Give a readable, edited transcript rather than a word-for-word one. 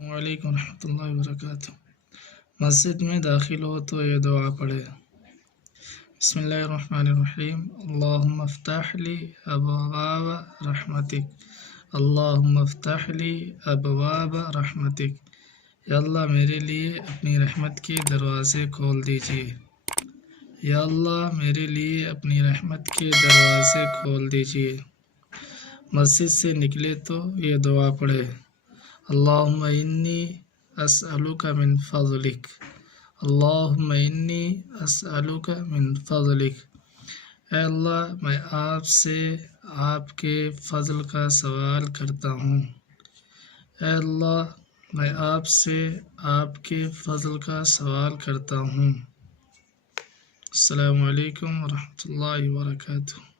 وعلیکم ورحمۃ اللہ وبرکاتہ۔ مسجد میں داخل ہو تو یہ دعا پڑھے۔ بسم اللہ الرحمن الرحیم، اللہم افتح لی ابواب رحمتک، اللہم افتح لی ابواب رحمتک۔ یا اللہ میرے لیے اپنی رحمت کے دروازے کھول دیجیے۔ یا اللہ میرے لیے اپنی رحمت کے دروازے کھول دیجیے۔ مسجد سے نکلے تو یہ دعا پڑھے، اللہم انی اسألک من فضلک، اللہم انی اسألک من فضلک۔ اے اللہ میں آپ سے آپ کے فضل کا سوال کرتا ہوں۔ اے اللہ میں آپ سے آپ کے فضل کا سوال کرتا ہوں۔ السلام علیکم ورحمۃ اللہ وبرکاتہ۔